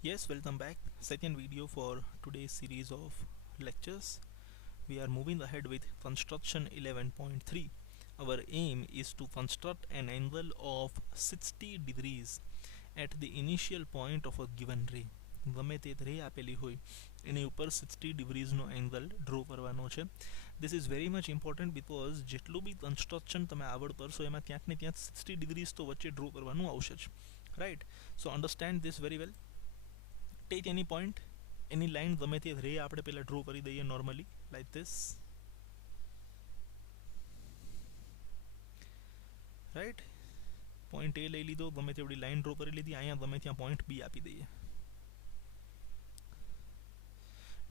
Yes, welcome back. Second video for today's series of lectures. We are moving ahead with construction 11.3. Our aim is to construct an angle of 60 degrees at the initial point of a given ray. ગમે તે રે આપેલી હોય એની ઉપર 60 ડિગ્રીઝનો angle draw કરવાનો છે. This is very much important because જેટલું બી construction તમે આવડ કરશો એમાં ક્યાંક ને ક્યાંક 60 ડિગ્રીઝ તો વચ્ચે ડ્રો કરવાનું આવશે જ, right? So understand this very well. Take any point, any line ગમે તે રે આપણે પહેલા ડ્રો કરી દઈએ normally like this, right? Point A લઈ લીધો, ગમે તેવડી લાઈન ડ્રો કરી લીધી, અહીંયા ગમે ત્યાં પોઈન્ટ બી આપી દઈએ.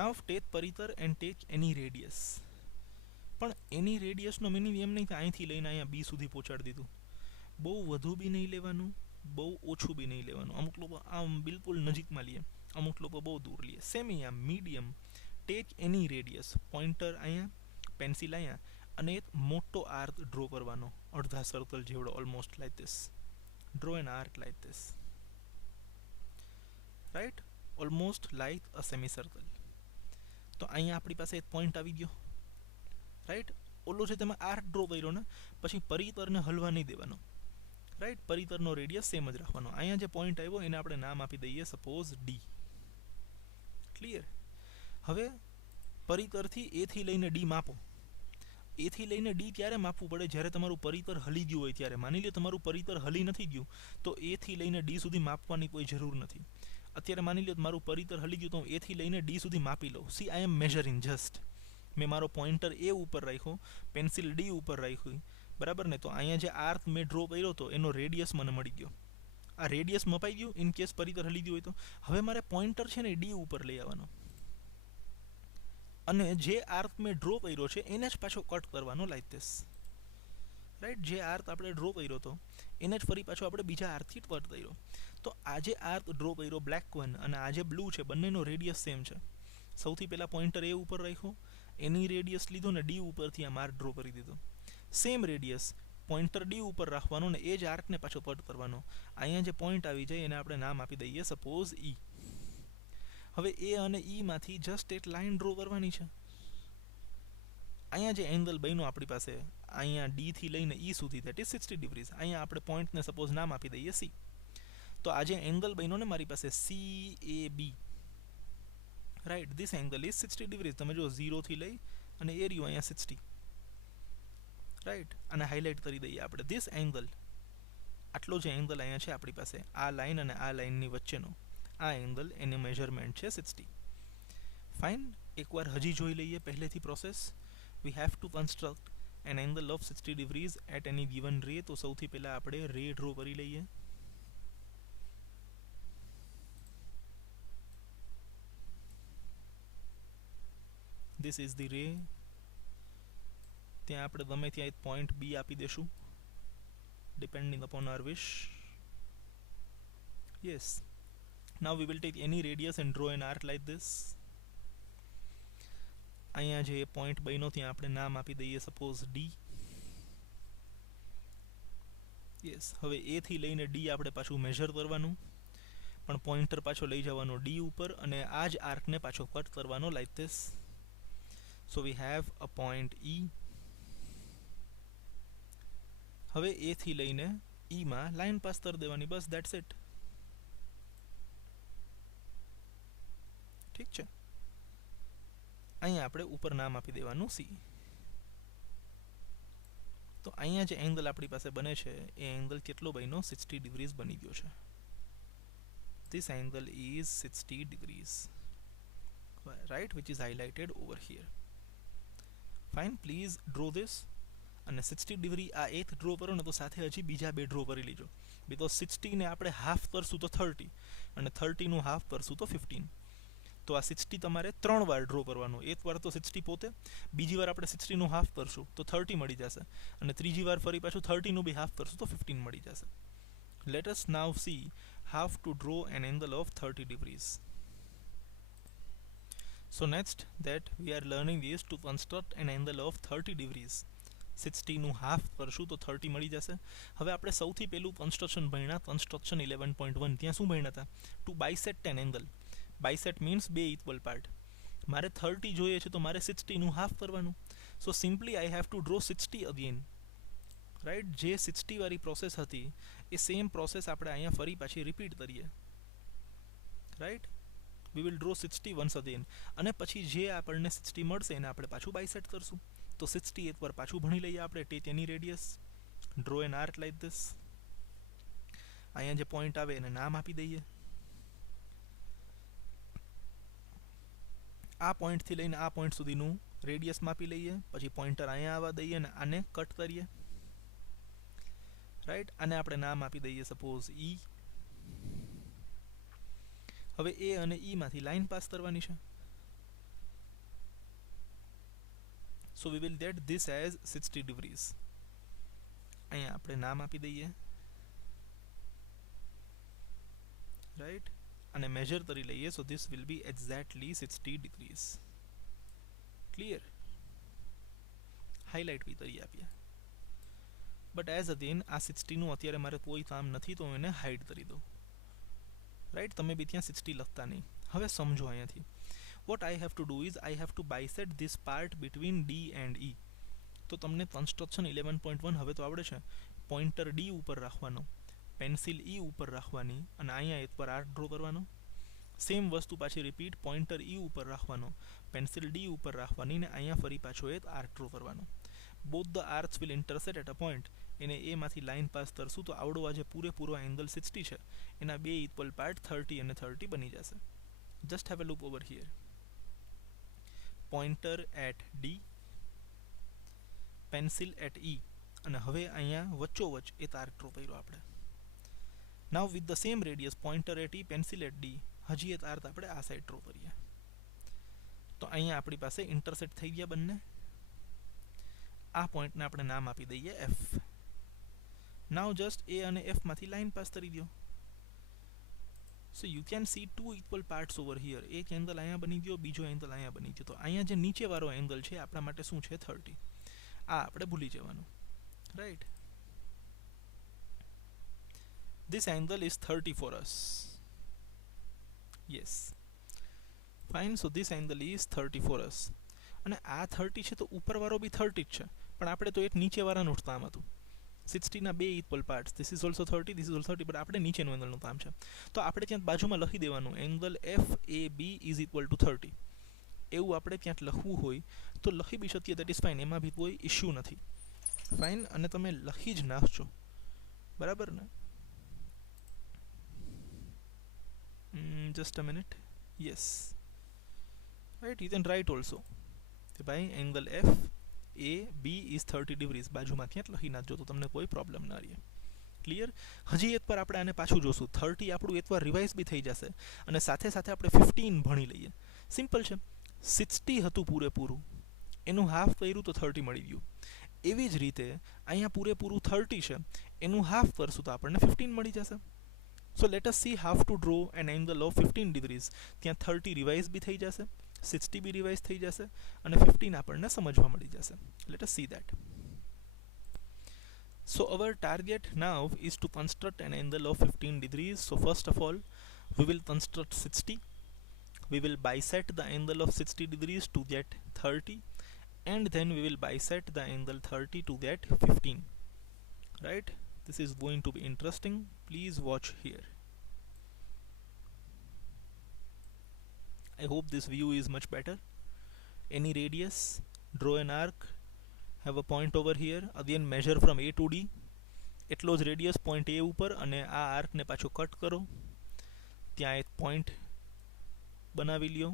નાઉ ટેક પરિતર એન્ડ ટેક એની રેડિયસ. પણ એની રેડિયસનો મિનિંગ એમ નહીં કે અહીંથી લઈને અહીંયા બી સુધી પહોંચાડી દીધું. બહુ વધુ બી નહીં લેવાનું, બહુ ઓછું બી નહીં લેવાનું. અમુક લોકો આમ બિલકુલ નજીકમાં લે, અમુક લોકો બહુ દૂર લે. સેમી આમ medium. Take any radius, pointer અહીંયા, પેન્સિલ અહીંયા, અને એક મોટો આર્ક ડ્રો કરવાનો, અડધા સર્કલ જેવડો, almost like this. Draw an arc like this, right? Almost like a semi circle. તો અહીંયા આપણી પાસે એક પોઈન્ટ આવી ગયો, રાઈટ? ઓલો છે તમે આર્ક ડ્રો કર્યો ને, પછી પરિતરને હલવા નહીં દેવાનો, રાઈટ? પરિતરનો રેડિયસ સેમ જ રાખવાનો. અહીંયા જે પોઈન્ટ આવ્યો એને આપણે નામ આપી દઈએ સપોઝ ડી. ક્લિયર? હવે પરિતરથી એ થી લઈને ડી માપો. એ થી લઈને ડી ત્યારે માપવું પડે જ્યારે તમારું પરિતર હલી ગયું હોય ત્યારે. માની લો તમારું પરિતર હલી નથી ગયું તો એ થી લઈને ડી સુધી માપવાની કોઈ જરૂર નથી. અત્યારે માની લો મારું પરિતર હલી ગયું તો હું એ થી લઈને ડી સુધી માપી લઉં. See I am measuring just. મેં મારો પોઇન્ટર એ ઉપર રાખ્યો, પેન્સિલ ડી ઉપર રાખી, બરાબર ને? તો અહીંયા જે આર્ક મેં ડ્રો કર્યો હતો એનો રેડિયસ મને મળી ગયો. આ રેડિયસ મપાઈ ગયું ઇન કેસ પરિતર હલી ગયું હોય તો. હવે મારે પોઇન્ટર છે ને ડી ઉપર લઈ આવવાનો, અને જે આર્ક મેં ડ્રો કર્યો છે એને જ પાછો કટ કરવાનો લાઈક ધીસ, રાઈટ? જે આર્ક આપણે ડ્રો કર્યો હતો એને જ ફરી પાછો આપણે બીજા આર્કથી કટ કર્યો. તો આ જે આર્ક ડ્રો કર્યો બ્લેક વન અને આ જે બ્લુ છે, બંનેનો રેડિયસ સેમ છે. સૌથી પહેલાં પોઇન્ટર એ ઉપર રાખ્યો, એની રેડિયસ લીધો ને ડી ઉપરથી આ માર્ક ડ્રો કરી દીધો. સેમ રેડિયસ પોઇન્ટર ડી ઉપર રાખવાનો ને એ જ આર્કને પાછો કટ કરવાનો. અહીંયા જે પોઈન્ટ આવી જાય એને આપણે નામ આપી દઈએ સપોઝ ઈ. હવે એ અને ઈ માંથી જસ્ટ એક લાઈન ડ્રો કરવાની છે. અહીંયા જે એંગલ બન્યો આપણી પાસે અહીંયા ડી થી લઈને ઈ સુધી, ધેટ ઇઝ 60 ડિગ્રીઝ. અહીંયા આપણે પોઈન્ટને સપોઝ નામ આપી દઈએ સી. તો આ જે એંગલ બન્યો ને મારી પાસે C A B, right? This angle is 60 degrees. તમે જો 0 થી લઈ અને એ રહ્યું અહીંયા 60, રાઈટ? અને હાઇલાઇટ કરી દઈએ આપણે ધીસ એંગલ. આટલો જે એંગલ અહીંયા છે આપણી પાસે, આ લાઈન અને આ લાઈનની વચ્ચેનો આ એંગલ, એની મેજરમેન્ટ છે 60. ફાઇન. એકવાર હજી જોઈ લઈએ પહેલેથી process. We have to construct an angle of 60 degrees at any given ray. તો સૌથી પહેલાં આપણે રે ડ્રો કરી લઈએ. ધીસ ઇઝ ધી રે. ત્યાં આપણે ગમે ત્યાં એક પોઈન્ટ બી આપી દેશું, depending upon our wish. Yes. Now we will take any radius and draw an arc like this. અહીંયા જે પોઈન્ટ બન્યો ત્યાં આપણે નામ આપી દઈએ સપોઝ ડી. યસ. હવે એ થી લઈને ડી આપણે પાછું મેઝર કરવાનું, પણ પોઈન્ટર પાછો લઈ જવાનો ડી ઉપર અને આ જ આર્કને પાછો કટ કરવાનો like this. So we have a point E. હવે એ થી લઈને ઈ માં લાઈન પાસ કરી દેવાની, બસ ધેટ્સ ઇટ. ઠીક છે? અહીંયા આપણે ઉપર નામ આપી દેવાનું સી. તો અહીંયા જે એંગલ આપણી પાસે બને છે એ એંગલ કેટલો બન્યો? 60 ડિગ્રીઝ બની ગયો છે. This angle is 60 degrees, right, which is highlighted over here. Fine, please draw this. અને 60 ડિગ્રી આ એક ડ્રો કરો ને તો સાથે હજી બીજા બે ડ્રો કરી લીજો. બિકોઝ 60 ને આપણે હાફ કરશું તો 30 અને 30 નું હાફ કરશું તો 15. તો આ 60 તમારે 3 વાર ડ્રો કરવાનું. એક વાર તો 60 પોતે, બીજી વાર આપણે 60 નું હાફ કરશું તો 30 મળી જશે, અને ત્રીજી વાર ફરી પાછું 30 નું બી હાફ કરશું તો 15 મળી જશે. Let us now see how to draw an angle of 30 degrees. So next that we are learning is to construct an angle of 30 degrees. 60 નું હાફ કરશું તો 30 મળી જશે. હવે આપણે સૌથી પહેલું કન્સ્ટ્રક્શન ભણ્યા, કન્સ્ટ્રક્શન 11.1. ત્યાં શું ભણ્યા હતા? To bisect an angle. Bisect means બે ઇક્વલ પાર્ટ. મારે 30 જોઈએ છે તો મારે 60 નું હાફ કરવાનું. So simply I have to draw 60 again. Right, જે 60 વાળી પ્રોસેસ હતી એ સેમ પ્રોસેસ આપણે અહીંયા ફરી પાછી રિપીટ કરીએ. Right, we will draw 60 once again, અને પછી જે આપણને 60 મળશે એને આપણે પાછું બાયસેક્ટ કરશું. તો 60 એકવાર પાછું ભણી લઈએ આપણે. Take any radius, draw an arc like this. અહીંયા જે પોઈન્ટ આવે એને નામ આપી દઈએ. આ પોઈન્ટ થી લઈને આ પોઈન્ટ સુધીનું રેડિયસ માપી લઈએ. પછી પોઈન્ટર અહીંયા આવવા દઈએ અને આને કટ કરીએ. રાઈટ, આને આપણે નામ આપી દઈએ સપોઝ E. હવે એ અને E માંથી લાઈન પાસ કરવાની છે. So we will get this as 60 degrees. અહીંયા આપણે નામ આપી દઈએ. રાઈટ, અને મેજર કરી લઈએ. So this will be exactly 60 degrees. Clear? Highlight બી કરી આપીએ. બટ એઝ અગેન આ 60 નું અત્યારે મારે કોઈ કામ નથી તો એને હાઇડ કરી દો. રાઈટ, તમે બી ત્યાં 60 લખતા નહીં. હવે સમજો અહીંયાથી. What I have to do is I have to bisect this part between D and E. તો તમને કન્સ્ટ્રક્શન 11.1 હવે તો આવડે છે. પોઇન્ટર D ઉપર રાખવાનો, પેન્સિલ E ઉપર રાખવાની અને અહીંયા એકવાર આર્ક ડ્રો કરવાનો. સેમ વસ્તુ પાછી રિપીટ, પોઇન્ટર E ઉપર રાખવાનો, પેન્સિલ D ઉપર રાખવાની ને અહીંયા ફરી પાછો એક આર્ક ડ્રો કરવાનો. Both the arcs will intersect at a point. એને એ માંથી લાઈન પાસ કરશું તો આવડો આ જે પૂરેપૂરો એંગલ 60 છે એના બે ઇક્વલ પાર્ટ 30 અને 30 બની જશે. Just have a look over here. Pointer at D, pencil at E, અને હવે અહીંયા વચ્ચોવચ્ચ એક આર્ક ડ્રો કર્યો આપણે. Now with the same radius pointer at E, pencil at D, હજી એક આર્ક આપણે આ સાઈડ ડ્રો કરીએ. તો અહીંયા આપણી પાસે ઇન્ટરસેક્ટ થઈ ગયા બંને. આ પોઈન્ટને આપણે નામ આપી દઈએ F. નાઉ જસ્ટ A અને F માંથી લાઈન પાસ કરી દો. So you can see two equal parts over here. એક એંગલ અહીંયા બની ગયો, બીજો એંગલ અહીંયા બની ગયો. તો અહીંયા જે નીચે વાળો એંગલ છે આપણા માટે શું છે? 30. આ આપણે ભૂલી જવાનું. Right, this angle is 30 for us. Yes, fine. So this angle is 30 for us. અને આ 30 છે તો ઉપર વાળો બી 30 જ છે, પણ આપણે તો એક નીચે વાળાનું જ કામ હતું. 60 ના બે equal parts, this is also 30, this is also 30, but આપણે નીચેનું એંગલનું કામ છે. તો આપણે ત્યાં બાજુમાં લખી દેવાનું angle FAB is equal to 30. એવું આપણે ત્યાં લખવું હોય તો લખી બી શકીએ, દેટ ઇઝ ફાઇન. એમાં બી કોઈ ઇશ્યુ નથી. ફાઇન, અને તમે લખી જ નાખજો, બરાબર ને? Just a minute. Yes, right, you can write also કે ભાઈ એંગલ FAB ઇઝ 30 ડિગ્રીઝ. બાજુમાં ત્યાં લખી નાખજો તો તમને કોઈ પ્રોબ્લેમ ના રહે. ક્લિયર? હજી એકવાર આપણે આને પાછું જોશું. 30 આપણું એકવાર રિવાઇઝ બી થઈ જશે અને સાથે સાથે આપણે 15 ભણી લઈએ. સિમ્પલ છે. 60 હતું પૂરેપૂરું, એનું હાફ કર્યું તો 30 મળી ગયું. એવી જ રીતે અહીંયા પૂરેપૂરું 30 છે, એનું હાફ કરશું તો આપણને 15 મળી જશે. So let S C how to draw N angle of 15 degrees. ત્યાં 30 રિવાઇઝ બી થઈ જશે, 60 બી રિવાઇઝ થઈ જશે અને 15 આપણને સમજવા મળી જશે. Let S C that. So our target now is to construct an angle of 15 degrees. So first of all we will construct 60. We will bisect the angle of 60 degrees to get 30, and then we will bisect the angle 30 to get 15. Right? This is going to be interesting. Please watch here. I hope this view is much better. Any radius, draw an arc, have a point over here, again measure from A to D. એટલો જ radius point A ઉપર, અને આ આર્કને પાછો cut કરો, ત્યાં એક point બનાવી લ્યો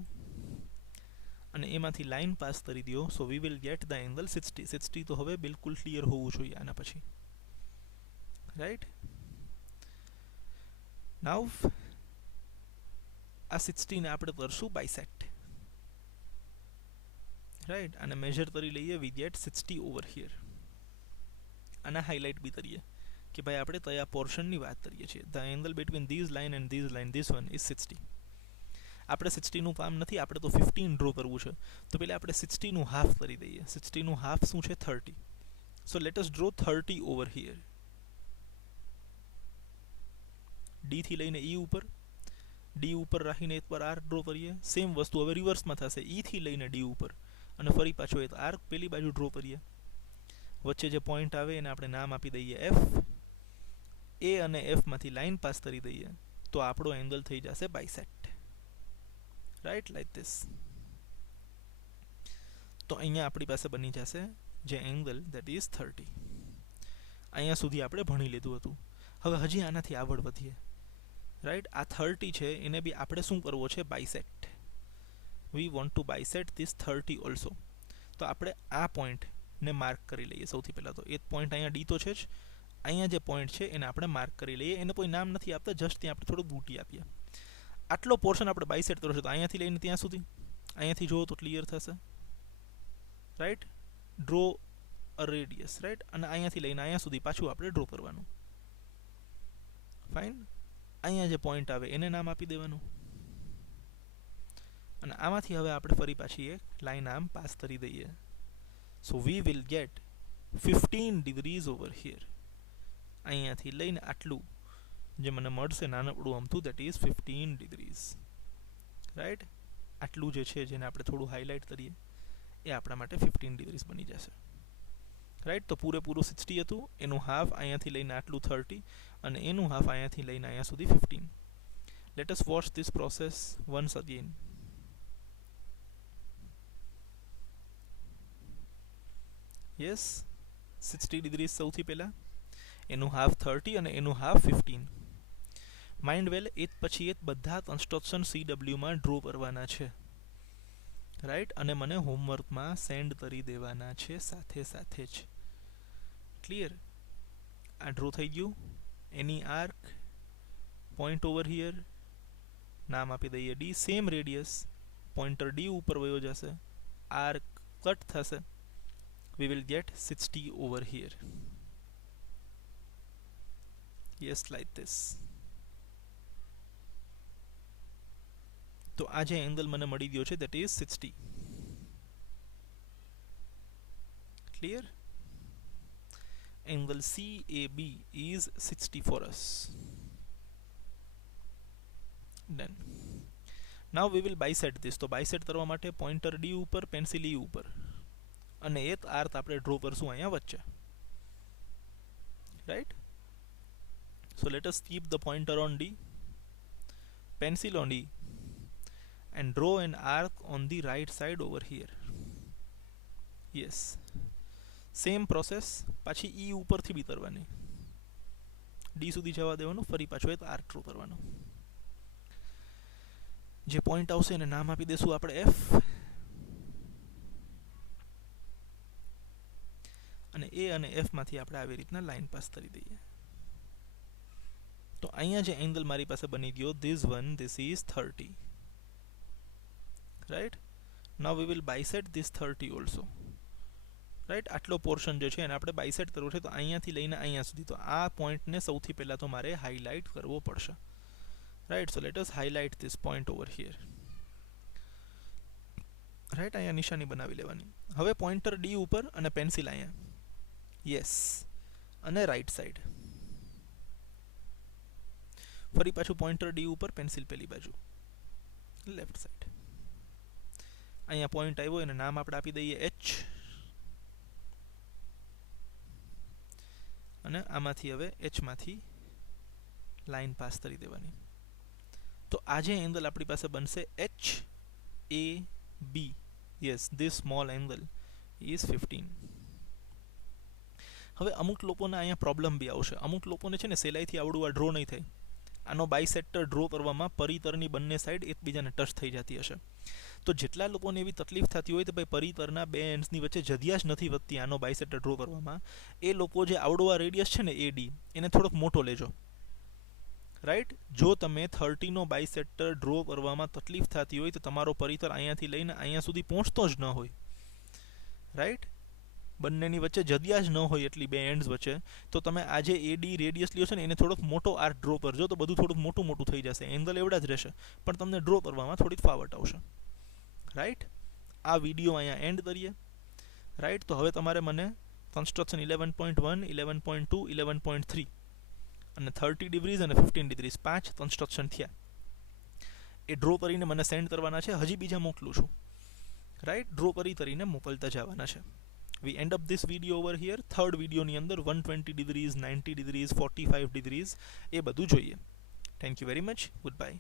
અને એમાંથી લાઈન પાસ કરી દો. So we will get the angle 60. 60 તો હવે બિલકુલ ક્લિયર હોવું જોઈએ આના પછી. રાઈટ, નાઉ આ 60 ને આપણે કરશું બાયસેક્ટ. રાઈટ, અને મેજર કરી લઈએ. We get 60 over here. આના હાઇલાઇટ બી કરીએ કે ભાઈ આપણે કયા પોર્શનની વાત કરીએ છીએ. The angle between these line and these line, this one is 60. આપણે 60 નું કામ નથી, આપણે તો 15 ડ્રો કરવું છે. તો પહેલા આપણે 60 નું હાફ કરી દઈએ. 60 નું હાફ શું છે? 30. So let us draw 30 over here. D થી લઈને E ઉપર, D ઉપર રાખીને એક વાર આર્ક ડ્રો કરીએ. સેમ વસ્તુ હવે રિવર્સમાં થશે, E થી લઈને D ઉપર અને ફરી પાછો એક આર્ક પેલી બાજુ ડ્રો કરીએ. વચ્ચે જે પોઈન્ટ આવે એને આપણે નામ આપી દઈએ F. A અને F માંથી લાઈન પાસ કરી દઈએ તો આપણો એંગલ થઈ જશે બાયસેક્ટ. Right, like this. તો અહીંયા આપણી પાસે બની જશે જે એંગલ ધેટ ઇઝ 30. અહીંયા સુધી આપણે ભણી લીધું હતું. હવે હજી આનાથી આગળ વધીએ. રાઈટ, આ 30 છે એને બી આપણે શું કરવો છે? Bisect. We want to bisect this 30 also. તો આપણે આ પોઈન્ટને માર્ક કરી લઈએ સૌથી પહેલાં. તો એક પોઈન્ટ અહીંયા ડી તો છે જ, અહીંયા જે પોઈન્ટ છે એને આપણે માર્ક કરી લઈએ. એને કોઈ નામ નથી આપતા, જસ્ટ ત્યાં આપણે થોડું બૂટી આપીએ. આટલો પોર્શન આપણે બાયસેક્ટ કરવો છે. તો અહીંયાથી લઈને ત્યાં સુધી, અહીંયાથી જુઓ તો ક્લિયર થશે. Right, draw a radius. Right, અને અહીંયાથી લઈને અહીંયા સુધી પાછું આપણે ડ્રો કરવાનું. ફાઇન. અહીંયા જે પોઈન્ટ આવે એને નામ આપી દેવાનું અને આમાંથી હવે આપણે ફરી પાછી એક લાઈન આમ પાસ કરી દઈએ. So we will get 15 degrees over here. અહીંયાથી લઈને આટલું જે મને મળશે નાનકડું અમથું, દેટ ઇઝ 15 ડિગ્રીઝ. રાઈટ, આટલું જે છે જેને આપણે થોડું હાઇલાઇટ કરીએ એ આપણા માટે 15 ડિગ્રીઝ બની જશે. રાઈટ, તો પૂરેપૂરું 60 હતું, એનું હાફ અહીંયાથી લઈને આટલું 30 અને એનું હાફ અહીંયાથી લઈને અહીંયા સુધી 15. Let us watch this process once again. Yes, 60 degrees સૌથી પહેલાં, એનું હાફ 30 અને એનું હાફ 15. માઇન્ડ વેલ, એક પછી એક બધા કન્સ્ટ્રક્શન CW માં ડ્રો કરવાના છે. રાઈટ, અને મને હોમવર્કમાં સેન્ડ કરી દેવાના છે સાથે સાથે જ. ક્લિયર? આ ડ્રો થઈ ગયું. Any arc point over here, નામ આપી દઈએ D. Same radius, pointer D ઉપર વયો જશે, આર્ક કટ થશે. we will get 60 over here. Yes, like this. તો આ જે એંગલ મને મળી ગયો છે that is 60. Clear? Angle CAB is 60 for us. Done. Now we will bisect this. તો bisect કરવા માટે પોઈન્ટર D ઉપર, પેન્સિલ E ઉપર અને એક આર્ક આપણે ડ્રો કરશું અહીંયા વચ્ચે. Right, so let us keep the pointer on D, pencil on E and draw an arc on the right side over here. Yes, same process પાછી E ઉપરથી બી કરવાની. D સુધી જવા દેવાનું, ફરી પાછો એક આર્ક ડ્રો કરવાનો. જે પોઈન્ટ આવશે એને નામ આપી દેશું આપણે F અને A અને F માંથી આપણે આવી રીતના લાઈન પાસ કરી દઈએ. તો અહીંયા જે એંગલ મારી પાસે બની ગયો, this one, this is 30. Right? Now we will bisect this 30 also. Right? આટલો પોર્શન જે છે એને આપણે બાયસેક્ટ કરવો છે. તો અહીંયાથી લઈને અહીંયા સુધી, તો આ પોઈન્ટને સૌથી પહેલા તો મારે હાઇલાઇટ કરવો પડશે. Right, so let us highlight this point over here. Right, અહીંયા નિશાની બનાવી લેવાની. હવે પોઈન્ટર D ઉપર અને પેન્સિલ અહીંયા. યસ, અને રાઈટ સાઈડ. ફરી પાછું પોઈન્ટર D ઉપર, પેન્સિલ પેલી બાજુ, લેફ્ટ સાઈડ. અહીંયા પોઈન્ટ આવ્યો, એને નામ આપણે આપી દઈએ H અને આમાંથી હવે H માંથી લાઈન પાસ કરી દેવાની. તો આ જે એંગલ આપણી પાસે બનશે HAB. Yes, this small angle is 15. હવે અમુક લોકોને અહીંયા પ્રોબ્લેમ બી આવશે. અમુક લોકોને છે ને સહેલાઈથી આવડું આ ડ્રો નહીં થાય. આનો બાયસેક્ટર ડ્રો કરવામાં પરિતરની બંને સાઈડ એકબીજાને ટચ થઈ જતી હશે. તો જેટલા લોકોને એવી તકલીફ થતી હોય તો ભાઈ પરિતરના બે એન્ડ્સની વચ્ચે જગ્યા જ નથી વધતી આનો બાયસેક્ટર ડ્રો કરવામાં, એ લોકો જે આવડો આ રેડિયસ છે ને AD, એને થોડોક મોટો લેજો. રાઈટ, જો તમે 30 નો બાયસેક્ટર ડ્રો કરવામાં તકલીફ થતી હોય તો તમારો પરિતર અહીંયાથી લઈને અહીંયા સુધી પહોંચતો જ ન હોય. રાઈટ, બંનેની વચ્ચે જગ્યા જ ન હોય એટલી બે એન્ડ્સ વચ્ચે, તો તમે આ જે AD રેડિયસ લ્યો છે ને એને થોડોક મોટો આર્ક ડ્રો કરજો તો બધું થોડુંક મોટું મોટું થઈ જશે. એંગલ એવડા જ રહેશે પણ તમને ડ્રો કરવામાં થોડીક ફાવટ આવશે. રાઈટ, આ વિડીયો અહીંયા એન્ડ કરીએ. રાઈટ, તો હવે તમારે મને કન્સ્ટ્રક્શન 11.1, 11.2, 11.3 અને 30 ડિગ્રીઝ અને 15 ડિગ્રીઝ 5 કન્સ્ટ્રક્શન થયા. એ ડ્રો કરીને મને સેન્ડ કરવાના છે. હજી બીજા મોકલું છું, રાઈટ. ડ્રો કરીને મોકલતા જવાના છે. We end up this video over here. Third વિડીયોની અંદર 120 ડિગ્રીઝ, 90 ડિગ્રીઝ, 45 ડિગ્રીઝ એ બધું જોઈએ. Thank you very much. Good bye.